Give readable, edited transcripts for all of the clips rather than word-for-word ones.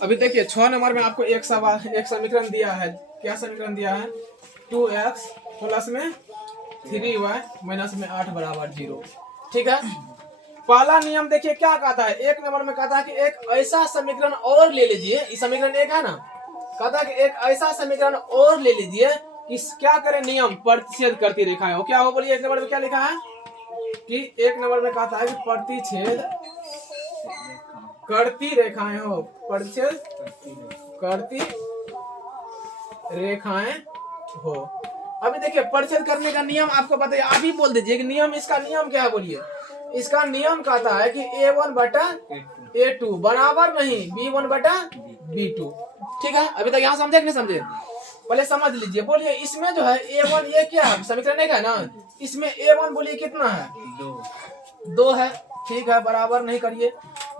अभी देखिए 6 नंबर में आपको एक समीकरण दिया है। क्या समीकरण दिया है? 2x प्लस में 3y माइनस में 8 बराबर 0। ठीक है। पहला नियम देखिए क्या कहता है, एक नंबर में कहता है कि एक ऐसा समीकरण और ले लीजिए। इस समीकरण एक है ना, कहता है कि एक ऐसा समीकरण और ले लीजिए कि क्या करें, नियम प्रतिच्छेद करती रेखाएं हो। क्या हो बोलिए? एक नंबर में क्या लिखा है कि एक नंबर में कहता है कि प्रतिच्छेद करती रेखाएं हो, प्रतिच्छेद करती रेखाएं हो। अभी देखिए प्रतिच्छेद करने का नियम आपको बताइए, आप ही बोल दीजिए कि नियम, इसका नियम क्या है बोलिए। इसका नियम कहता है कि a1 बटा a2 बराबर नहीं b1 बटा b2। ठीक है, अभी तक यहाँ समझे कि नहीं समझे? पहले समझ लीजिए। बोलिए इसमें जो है a1, ये क्या है, समीकरण एक है ना, इसमें a1 बोलिए कितना है? 2 है। ठीक है, बराबर नहीं करिए।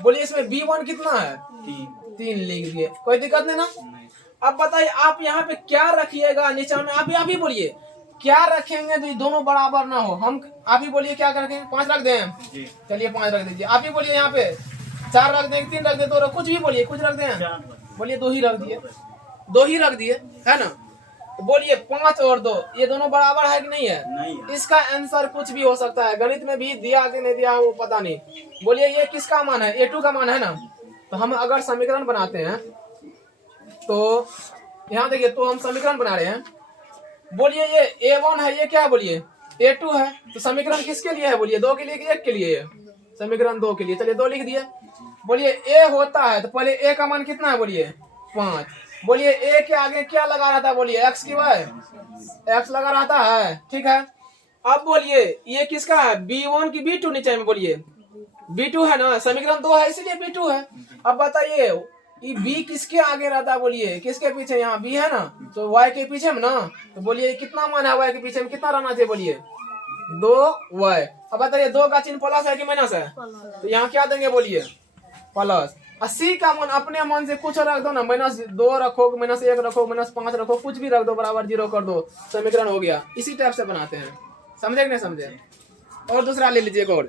बोलिए इसमें b1 कितना है? 3 लिख दिए, कोई दिक्कत नहीं ना। अब बताइए आप यहाँ पे क्या रखिएगा नीचे में, आप ही बोलिए क्या रखेंगे जो दोनों बराबर ना हो। हम आप ही बोलिए क्या रखेंगे? 5 रख दें? चलिए 5 रख दीजिए। आप ही बोलिए यहाँ पे 4 रख दें, 3 रख दें, 2 कुछ भी बोलिए, कुछ रख दें? बोलिए 2 ही रख दिए, 2 ही रख दिए, है ना। तो बोलिए 5 और 2 ये दोनों बराबर है कि नहीं है? नहीं है। इसका आंसर कुछ भी हो सकता है, गणित में भी दिया कि नहीं दिया वो पता नहीं। बोलिए ये किसका मान है? a2 का मान है ना। तो हम अगर समीकरण बनाते हैं तो यहाँ देखिए, तो हम समीकरण बना रहे हैं। बोलिए ये a1 है, ये क्या है बोलिए? a2 है। तो समीकरण किसके लिए है बोलिए? 2 के लिए कि 1 के लिए है? समीकरण 2 के लिए। चलिए 2 लिख दिए। बोलिए a होता है तो पहले a का मान कितना है बोलिए? 5। बोलिए a के आगे क्या लगा रहता है बोलिए? x की y, x लगा रहता है। ठीक है। अब बोलिए ये किसका है? b1 की b2 नीचे में बोलिए b2 है ना, समीकरण 2 है इसीलिए b2 है। अब बताइए ये b किसके आगे रहता है बोलिए? किसके पीछे? यहाँ b है ना, तो y के पीछे में ना। तो बोलिए कितना मान है y के पीछे में? कितना रहना चाहिए बोलिए? 2y। अब बताइए 2 का चिन्ह प्लस है कि माइनस है? तो यहाँ क्या देंगे बोलिए? प्लस। 80 का मान अपने मन से कुछ रख दो ना, -2 रखो, -1 रखो, -5 रखो, कुछ भी रख दो, बराबर 0 कर दो, समीकरण हो गया। इसी टाइप से बनाते हैं। समझे कि नहीं समझे? और दूसरा ले लीजिए और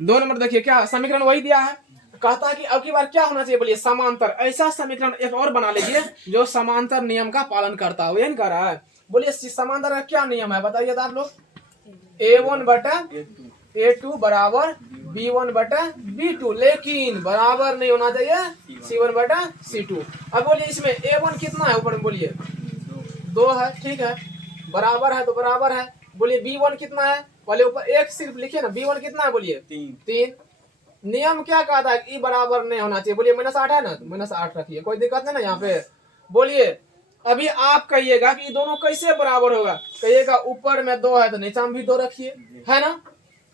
2 नंबर देखिए क्या समीकरण वही दिया है। कहता है कि अब की बार क्या होना चाहिए बोलिए? समांतर। ऐसा समीकरण एक और बना लीजिए जो समांतर नियम का पालन करता हो। यही कह रहा है। बोलिए समांतर का क्या नियम है बताइए तो आप लोग? a1 बटा a2 बराबर b1 बटा b2, लेकिन बराबर नहीं होना चाहिए c1 बटा c2। अब बोलिए इसमें a1 कितना है ऊपर में बोलिए? 2 है। ठीक है, बराबर है तो बराबर है। बोलिए b1 कितना है? पहले ऊपर एक सिर्फ लिखिए ना, b1 कितना है बोलिए? 3। नियम क्या कहता है? ई बराबर नहीं होना चाहिए। बोलिए -8 है ना, तो -8 रखिए, कोई दिक्कत नहीं ना यहाँ पे। बोलिए अभी आप कहिएगा कि दोनों कैसे बराबर होगा। कहिएगा ऊपर में 2 है तो नीचा में भी 2 रखिए, है ना,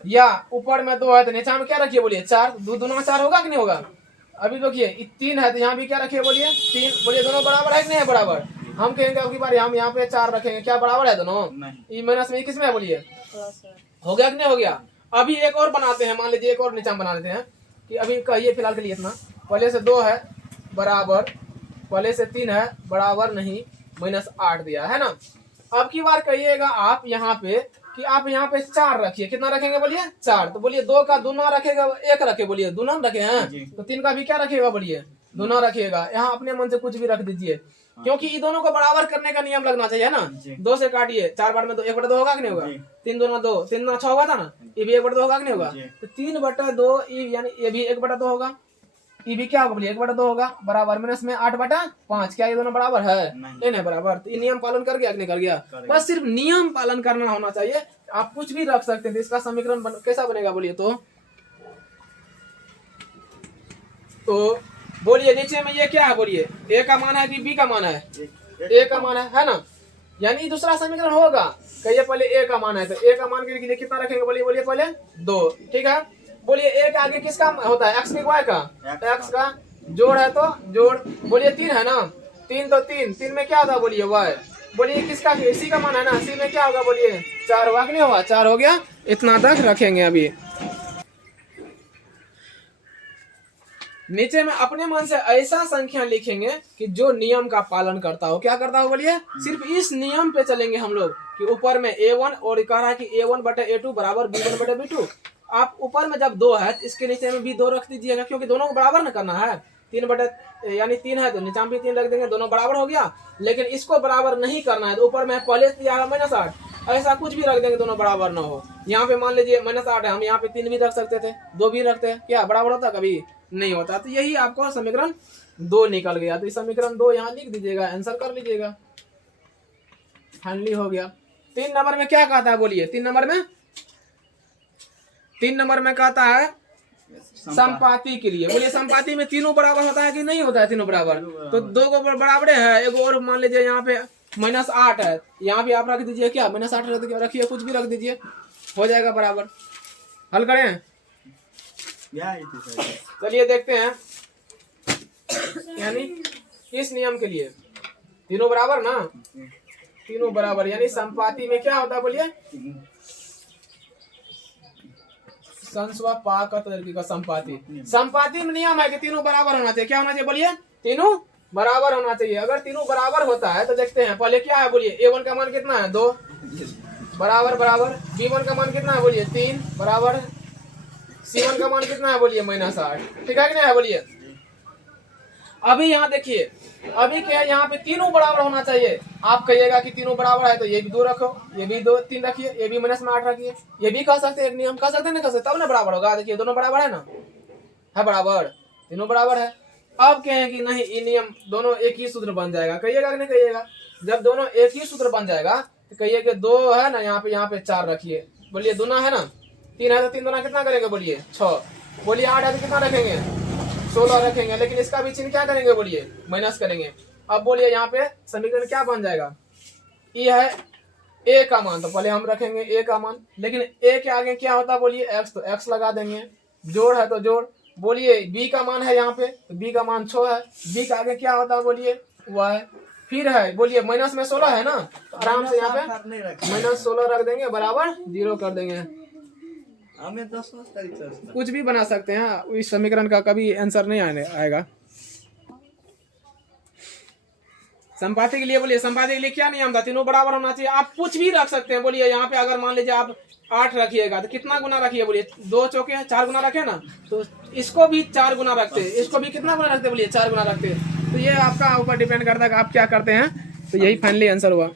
या ऊपर में 2 है तो नीचा में क्या रखिए बोलिए? 4। 2 दूना 4 होगा कि नहीं होगा? अभी देखिए 3 है तो यहाँ भी क्या रखिए बोलिए? 3। बोलिए दोनों बराबर है कि नहीं है? बराबर। हम कहेंगे अब की बार हम यहाँ पे 4 रखेंगे, क्या बराबर है दोनों? ई माइनस में किस में है बोलिए? हो गया कि नहीं हो गया? अभी एक और बनाते हैं, मान लीजिए एक और नीचा बना लेते हैं कि अभी कहिए फिलहाल के लिए इतना। पहले से 2 है बराबर, पहले से 3 है बराबर नहीं, -8 दिया है ना। अब की बार कहिएगा आप यहाँ पे कि आप यहाँ पे 4 रखिए। कितना रखेंगे बोलिए? 4। तो बोलिए 2 का दूना रखेगा 1 रखे बोलिए, दूना रखे हैं, तो 3 का भी क्या रखेगा बोलिए? दूना रखिएगा। यहाँ अपने मन से कुछ भी रख दीजिए, क्योंकि ये दोनों को बराबर करने का नियम लगना चाहिए ना। 2 से काटिए, 4 बार में 1 बटा 2 होगा कि नहीं होगा? 3 दूना 2, 3 दूना 6 होगा था ना, ये भी 1 बटा 2 होगा कि नहीं होगा? तो 3 बटा 2 यानी ये भी 1 बटा 2 होगा, ये भी क्या होगा बोलिए? 1 बटा 2 होगा, बराबर माइनस में 8 बटा 5। क्या ये दोनों बराबर है? नहीं बराबर। तो ये नियम पालन कर गया कि नहीं कर गया? बस सिर्फ नियम पालन करना होना चाहिए। आप कुछ भी रख सकते हैं। इसका समीकरण कैसा बनेगा बोलिए? तो बोलिए नीचे में ये क्या है बोलिए? a का मान है कि b का मान है? a का मान है ना, यानी दूसरा समीकरण होगा। कहिए पहले a का मान है, तो a का मान के लिए कितना रखेंगे बोलिए? बोलिए पहले 2। ठीक है। बोलिए a के आगे किसका होता है? x के y का, x का जोड़ है तो जोड़। बोलिए 3 है ना, 3 तो 3 में क्या होता बोलिए? y। बोलिए किसका? c का मान है ना, c में क्या होगा बोलिए? 4 होगा कि नहीं होगा? 4 हो गया। इतना तक रखेंगे। अभी नीचे में अपने मन से ऐसा संख्या लिखेंगे कि जो नियम का पालन करता हो। क्या करता हो बोलिए? सिर्फ इस नियम पे चलेंगे हम लोग कि ऊपर में A1 और कह रहा है कि A1 बटे A2 बराबर B1 बटे B2। आप ऊपर में जब 2 है तो इसके नीचे में भी 2 रख दीजिएगा, क्योंकि दोनों को बराबर न करना है। 3 बटे यानी 3 है तो नीचे में भी 3 रख देंगे, दोनों बराबर हो गया। लेकिन इसको बराबर नहीं करना है तो ऊपर में पहले से दिया है -8, ऐसा कुछ भी रख देंगे दोनों बराबर ना हो। यहाँ पे मान लीजिए -8 है, हम यहाँ पे 3 भी रख सकते थे, 2 भी रखते हैं, क्या बराबर होता? कभी नहीं होता। तो यही आपको समीकरण 2 निकल गया। तो इस समीकरण 2 यहाँ लिख दीजिएगा, आंसर कर लीजिएगा, फाइनली हो गया। 3 नंबर में क्या कहता है बोलिए? 3 नंबर में कहता है संपाति के लिए। बोलिए संपाति में तीनों बराबर होता है कि नहीं होता है? तीनों बराबर, तो 2 को बराबर है। एक और मान लीजिए यहाँ पे -8 है, यहाँ भी आप रख दीजिए, क्या -8 रखिए, कुछ भी रख दीजिए, हो जाएगा बराबर। हल करें? चलिए देखते हैं, यानी इस नियम के लिए तीनों बराबर ना, तीनों बराबर यानी संपाति में क्या होता है बोलिए? संपाति का संपाति में नियम है कि तीनों बराबर होना चाहिए। क्या होना चाहिए बोलिए? तीनों बराबर होना चाहिए। अगर तीनों बराबर होता है तो देखते हैं पहले क्या है बोलिए? A1 का मान कितना है? 2 बराबर बराबर। B1 का मान कितना है बोलिए? 3 बराबर। C1 का मान कितना है बोलिए? -8। ठीक है कि नहीं है बोलिए? अभी यहाँ देखिए, अभी क्या है, यहाँ पे तीनों बराबर होना चाहिए। आप कहिएगा कि तीनों बराबर है तो ये भी 2 रखो, ये भी 2 3 रखिए, ये भी -8 रखिए, ये भी कह सकते हैं, एक नियम कह सकते हैं, नहीं कह सकते, तब ना बराबर होगा। देखिए दोनों बराबर है ना, है बराबर, तीनों बराबर है। अब कहें कि नहीं, ये नियम दोनों एक ही सूत्र बन जाएगा, कहिएगा कि नहीं कहिएगा? जब दोनों एक ही सूत्र बन जाएगा तो कहिए कि 2 है ना, यहाँ पे 4 रखिए। बोलिए दूना है ना, 3 है तो 3 दूना कितना करेंगे बोलिए? 6। बोलिए 8 है तो कितना रखेंगे? 16 रखेंगे। लेकिन इसका भी चिन्ह क्या करेंगे बोलिए? माइनस करेंगे। अब बोलिए यहाँ पे समीकरण क्या बन जाएगा? ये है A का मान, तो पहले हम रखेंगे A का मान, लेकिन A के आगे क्या होता है बोलिए? X, तो X लगा देंगे। जोड़ है तो जोड़। बोलिए B का मान है यहाँ पे, तो B का मान 6 है, B का आगे क्या होता है बोलिए? Y। फिर है बोलिए माइनस में 16 है ना, तो आराम से यहाँ पे -16 रख देंगे, बराबर 0 कर देंगे। हमें 10 तरीके से कुछ भी बना सकते हैं, इस समीकरण का कभी आंसर नहीं आएगा। संपाति के लिए बोलिए, संपाति के लिए क्या नियम था? तीनों बराबर होना चाहिए। आप कुछ भी रख सकते हैं। बोलिए यहाँ पे अगर मान लीजिए आप 8 रखिएगा तो कितना गुना रखिए बोलिए? 2 चौके 4 गुना रखे ना, तो इसको भी 4 गुना रखते हैं, इसको भी कितना गुना रखते बोलिए? 4 गुना रखते हैं। तो ये आपका ऊपर डिपेंड करता है कि आप क्या करते हैं। तो यही फाइनली आंसर हुआ।